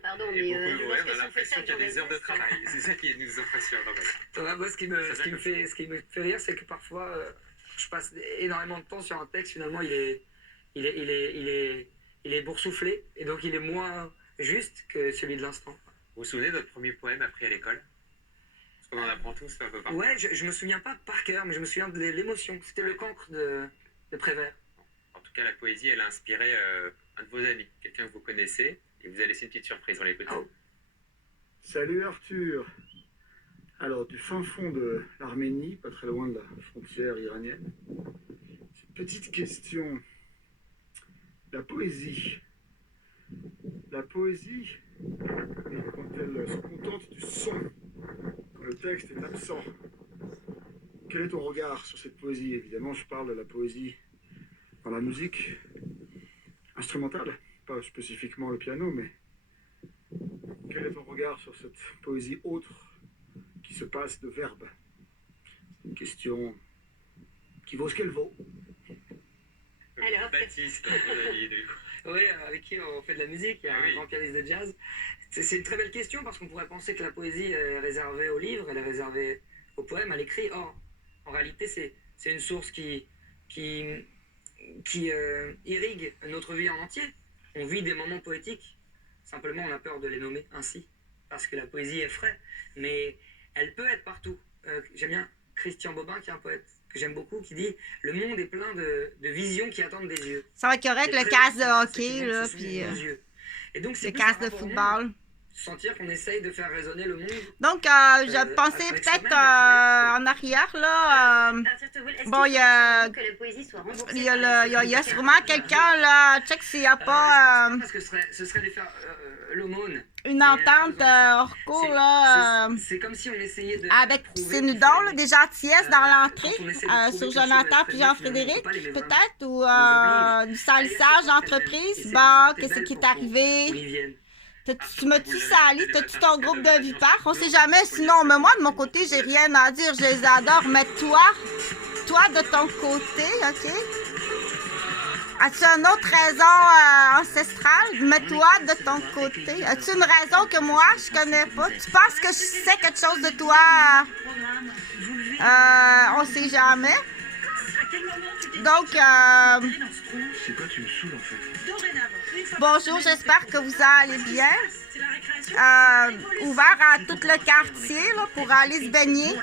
pardon, Et mais beaucoup, je pense on que a si on fait ça l'impression qu'il y a des heures de travail. C'est ça qui nous impressionne. Ouais, moi, ce qui me fait rire, c'est que parfois, je passe énormément de temps sur un texte, finalement, il est boursouflé, et donc il est moins juste que celui de l'instant. Vous vous souvenez de votre premier poème appris à l'école? Parce qu'on en apprend tous un peu partout. Ouais, je me souviens pas par cœur, mais je me souviens de l'émotion. C'était le cancre de Prévert. En tout cas, la poésie, elle a inspiré un de vos amis, quelqu'un que vous connaissez, et vous a laissé une petite surprise. On l'écoute. Oh. Salut Arthur. Alors, du fin fond de l'Arménie, pas très loin de la frontière iranienne, cette petite question. La poésie. La poésie, quand elle se contente du son, quand le texte est absent, quel est ton regard sur cette poésie? Évidemment, je parle de la poésie dans la musique instrumentale, pas spécifiquement le piano, mais quel est ton regard sur cette poésie autre qui se passe de verbes? C'est une question qui vaut ce qu'elle vaut. Alors, Baptiste, mon ami, du coup. Oui, avec qui on fait de la musique, un grand pianiste de jazz. C'est une très belle question parce qu'on pourrait penser que la poésie est réservée au livre, elle est réservée au poème, à l'écrit. Or, en réalité, c'est une source qui irrigue notre vie en entier. On vit des moments poétiques, simplement on a peur de les nommer ainsi, parce que la poésie est vraie, mais elle peut être partout. J'aime bien Christian Bobin, qui est un poète que j'aime beaucoup, qui dit « Le monde est plein de visions qui attendent des yeux ». Ça va être correct, le casque de hockey, là, puis le le casque de football. Sentir qu'on essaye de faire résonner le monde. Donc, je pensais avec peut-être soi-même, en arrière, là. Arthur Tovoul, est-ce Bon, qu'il il y a- faut que la poésie soit remboursée Il y a, par les il y a sociétés sûrement quelqu'un, là. Check s'il n'y a pas parce que ce serait de faire l'aumône. une entente hors cours, là. C'est comme si on essayait de. Avec prouver Cinudon, qu'il là, fallait- des gentillesses dans l'entrée, quand on essaie de prouver sur quelque chose Jonathan de puis très Jean-Frédéric, bien, finalement, on peut pas les mettre peut-être, ou oblige. du salissage Et d'entreprise. c'est Bon, juste qu'est-ce belle qui est pour qu'on- arrivé? qu'on y vienne. Tu m'as-tu sali? T'as-tu ton groupe de vipères? On sait jamais, sinon, mais moi, de mon côté, j'ai rien à dire, je les adore, mais toi de ton côté, OK? As-tu une autre raison ancestrale? Mais toi, de ton côté, as-tu une raison que moi, je connais pas? Tu penses que je sais quelque chose de toi? On sait jamais. Donc, C'est quoi, tu me saoules en fait? bonjour, j'espère que vous allez bien. Ouvert à tout le quartier là, pour aller se baigner.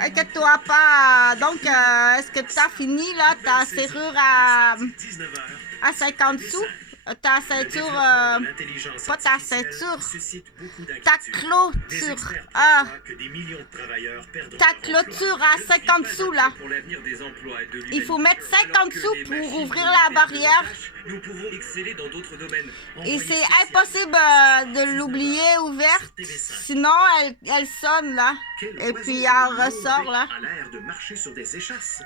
Inquiète-toi pas. Donc, est-ce que tu as fini là, ta serrure à 50 sous? Ta ceinture, pas ta ceinture, ta clôture. Ta clôture à 50 sous là. Il faut mettre 50 sous pour ouvrir la barrière. Nous pouvons exceller dans d'autres domaines. Et c'est impossible de l'oublier ouverte, sinon elle sonne là, et puis elle ressort là.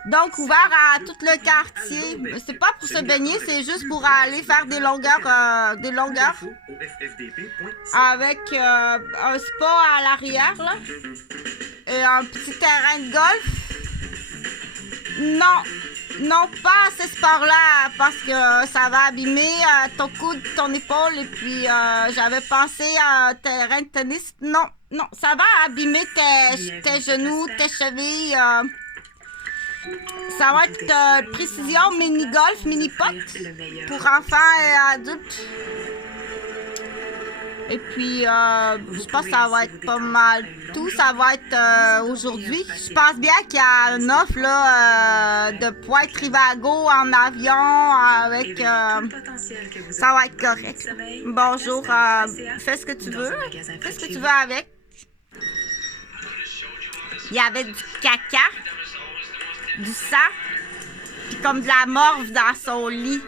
Donc ouvert à tout le quartier. Mais c'est pas pour se baigner, c'est juste pour aller faire des longueurs, avec un spa à l'arrière là, et un petit terrain de golf. Non, pas ce sport-là, parce que ça va abîmer ton coude, ton épaule, et puis j'avais pensé à un terrain de tennis. Non, ça va abîmer tes genoux, tes chevilles. Ça va être précision mini-golf, mini-pot pour enfants et adultes. Et puis, je pense que ça va être pas mal tout. Ça va être aujourd'hui. Je pense bien qu'il y a une offre là, de Pointe-Trivago en avion avec... ça va être correct. Bonjour, fais ce que tu veux. Fais ce que tu veux avec. Il y avait du caca, du sang, puis comme de la morve dans son lit.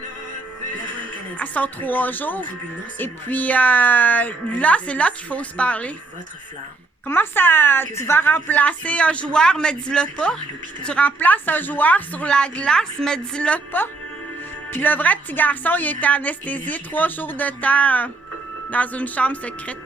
À son 3 jours. Et puis là, c'est là qu'il faut se parler. Comment ça, tu vas remplacer un joueur, mais dis-le pas? Tu remplaces un joueur sur la glace, mais dis-le pas? Puis le vrai petit garçon, il a été anesthésié 3 jours de temps dans une chambre secrète.